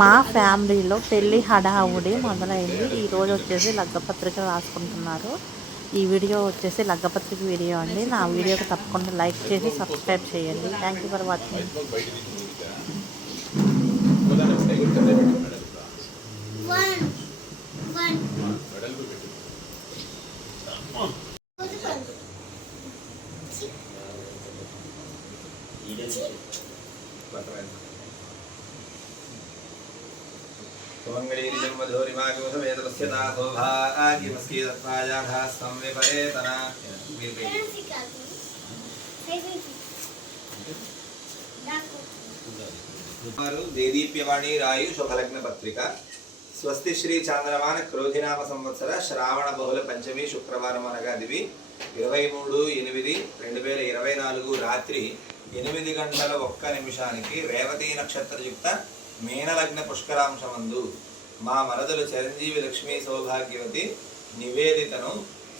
మా ఫ్యామిలీలో పెళ్ళి హడావుడి మొదలైంది. ఈరోజు వచ్చేసి లగ్గపత్రిక రాసుకుంటున్నారు. ఈ వీడియో వచ్చేసి లగ్గపత్రిక వీడియో అండి. నా వీడియోకి తప్పకుండా లైక్ చేసి సబ్స్క్రైబ్ చేయండి. Thank you for watching. దేదీప్యవాణి రాయు శుభలగ్న పత్రిక స్వస్తి శ్రీ చాంద్రమాన క్రోధినామ సంవత్సర శ్రావణ బహుళ పంచమి శుక్రవారం అనగా దివి 23/8/2024 రాత్రి 8 గంటల 1 నిమిషానికి రేవతి నక్షత్రయుక్త మీనలగ్న పుష్కరాంశమందు మా మరదలు చిరంజీవి లక్ష్మీ సౌభాగ్యవతి నివేదితను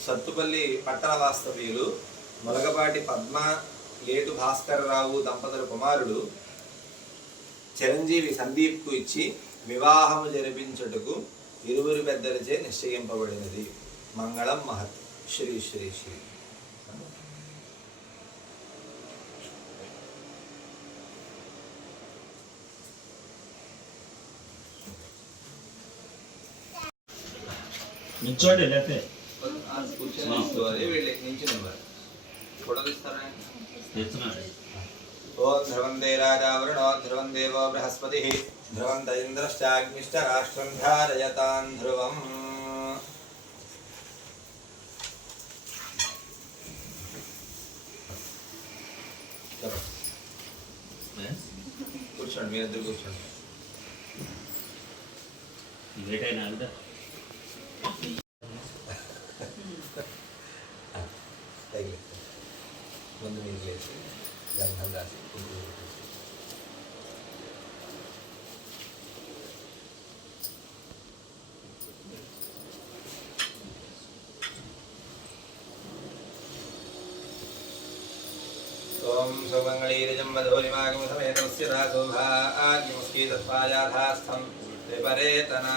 సత్తుపల్లి పట్టణ వాస్తవ్యులు మొలగపాటి పద్మ లేటు భాస్కరరావు దంపతుల కుమారుడు చిరంజీవి సందీప్కు ఇచ్చి వివాహము జరిపించుటకు ఇరువురు పెద్దలచే నిశ్చయింపబడినది. మంగళం మహత్. శ్రీ శ్రీ శ్రీ. నిల్చోండి లేకపోతే ఓం ధ్రువందే రాజావరుణో ధ్రువం దేవో బృహస్పతి ధ్రువంత ఇంద్రశ్చాగ్నిష్ట రాష్ట్రం ధారయతాం ధ్రువం. కూర్చోండి, మీరిద్దరు కూర్చోండి. ముందు నీళ్ళు వేసి గంధం రాసి ఓం సౌమంగళీరజం మధోరిమాగమ సమేతస్య దాసోభాగ్యముస్కీతత్పాయాథాస్థం త్రిపరేతనా.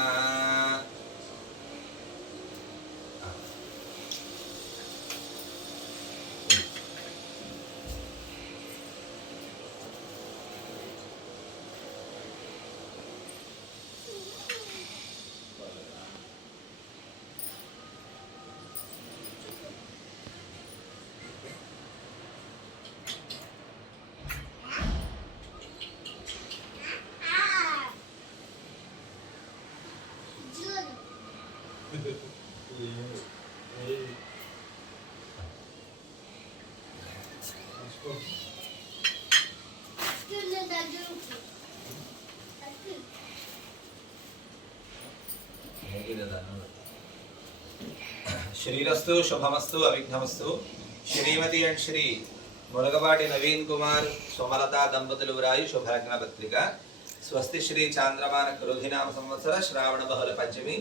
శ్రీరస్తు శుభమస్తు అవిఘ్నమస్తు. శ్రీమతి అండ్ శ్రీ ములగపాటి నవీన్ కుమార్ సుమలతా దంపతులు వ్రాయు శుభలగ్న పత్రిక. స్వస్తి శ్రీ చాంద్రమాన క్రోధినామ సంవత్సర శ్రావణ బహుళ పంచమి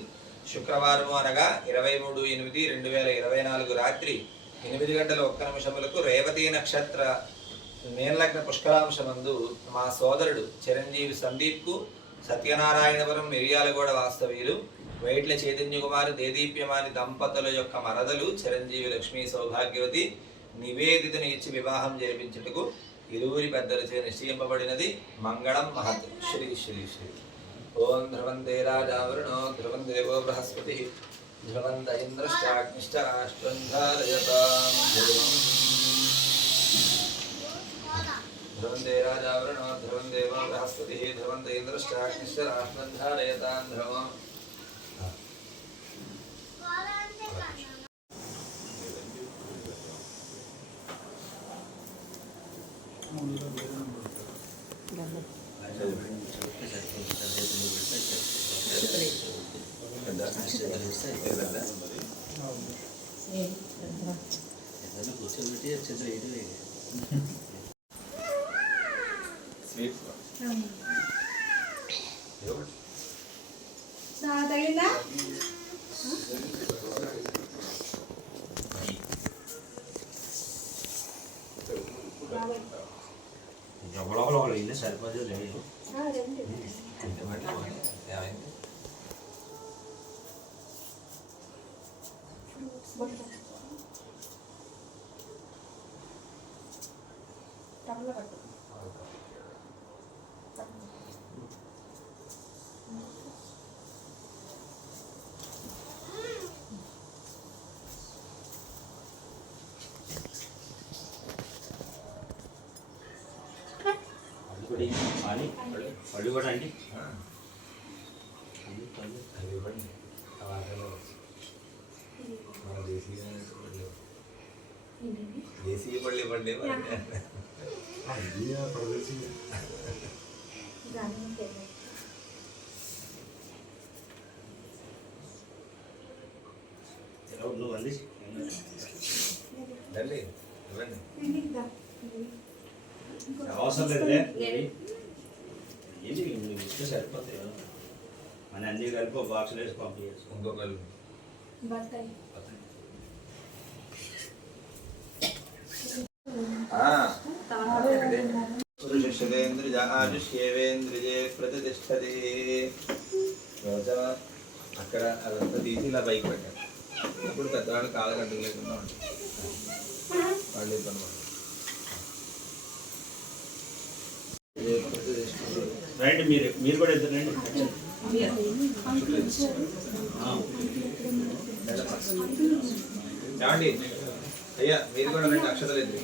శుక్రవారము అనగా 23/8/2024 రాత్రి 8 గంటల 1 నిమిషములకు రేవతి నక్షత్ర మీనలగ్న పుష్కరాంశమందు మా సోదరుడు చిరంజీవి సందీప్కు సత్యనారాయణపురం మిర్యాలగూడ వాస్తవ్యులు వైట్ల చైతన్య కుమార్ దేదీప్యమాని దంపతుల యొక్క మరదలు చిరంజీవి లక్ష్మీ సౌభాగ్యవతి నివేదితను ఇచ్చి వివాహం జరిపించుటకు ఇరువురి పెద్దలచే నిశ్చయింపబడినది. మంగళం మహత్. శ్రీ శ్రీ శ్రీ. ఓం ధ్రువంతే రాజావరుణో ధ్రువం దేవో బృహస్పతి ధ్రువంత ఇంద్రశ్చాగ్నిష్ట రాష్ట్రం ధారయతాం ధ్రువం. ధ్రువంతే రాజావరుణో ధ్రువం దేవో బృహస్పతి ధ్రువంత ఇంద్రశ్చాగ్నిష్ట రాష్ట్రం ధారయతాం ధ్రువం. Jauh-jauh ini saya pun jadi. పళ్ళు కూడా అండి అది ఇవ్వండి టమాటాలు మన దేశీయ పళ్ళు ఇవ్వండి నువ్వు అంది రండి ఇవ్వండి. అవసరం లేదులే ఏంటి నువ్వు ఇస్తే సరిపోతాయి మన అన్ని కలిపి ఒక బాక్స్లో వేసి పంపించచ్చు ఇంకొకళ్ళు పురుషేంద్రియే ప్రతిష్టది రోజా అక్కడ అదంతా తీసి ఇలా బైక్ పెట్టారు. ఇప్పుడు పెద్దవాళ్ళు కాళ్ళ గడ్డలు లేకుండా ఉంటాయి. వాళ్ళు ఇబ్బంది పడతారు. రైట్ మీరు కూడా ఇద్దరు రండి ఏమండి అయ్యా మీరు కూడా రండి అక్షతలు ఇద్దరు.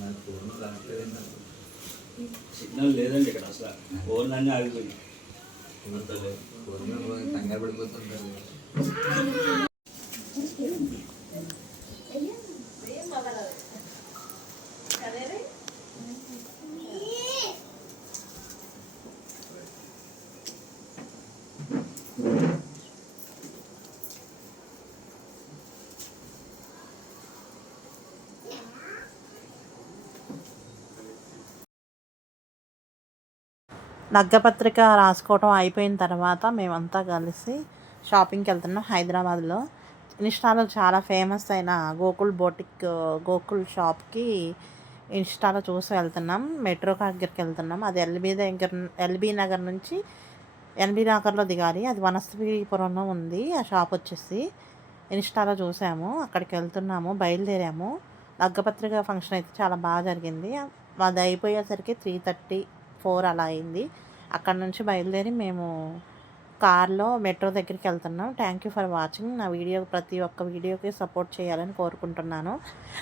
నాకు ఫోన్ రావట్లేదు. సిగ్నల్ లేదండి ఇక్కడ అసలు ఫోన్ అన్నీ ఆగిపోయింది కంగారు పడిపోతుంటారు. లగ్గపత్రిక రాసుకోవడం అయిపోయిన తర్వాత మేమంతా కలిసి షాపింగ్కి వెళ్తున్నాం హైదరాబాద్లో. ఇన్స్టాలో చాలా ఫేమస్ అయిన గోకుల్ షాప్కి ఇన్స్టాలో చూసి వెళ్తున్నాం. మెట్రో దగ్గరికి వెళ్తున్నాం. అది ఎల్బీ నగర్లో దిగాలి. అది వనస్థలిపురంలో ఉంది ఆ షాప్ వచ్చేసి. ఇన్స్టాలో చూసాము, అక్కడికి వెళ్తున్నాము, బయలుదేరాము. లగ్గపత్రిక ఫంక్షన్ అయితే చాలా బాగా జరిగింది. అది అయిపోయేసరికి 3:34 అలా అయింది. అక్కడ నుంచి బయలుదేరి మేము కార్లో మెట్రో దగ్గరికి వెళ్తున్నాం. Thank you for watching. నా వీడియో ప్రతి ఒక్క వీడియోకి సపోర్ట్ చేయాలని కోరుకుంటున్నాను.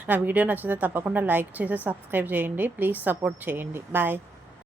నా వీడియో నచ్చితే తప్పకుండా లైక్ చేసి సబ్స్క్రైబ్ చేయండి. ప్లీజ్ సపోర్ట్ చేయండి. బాయ్.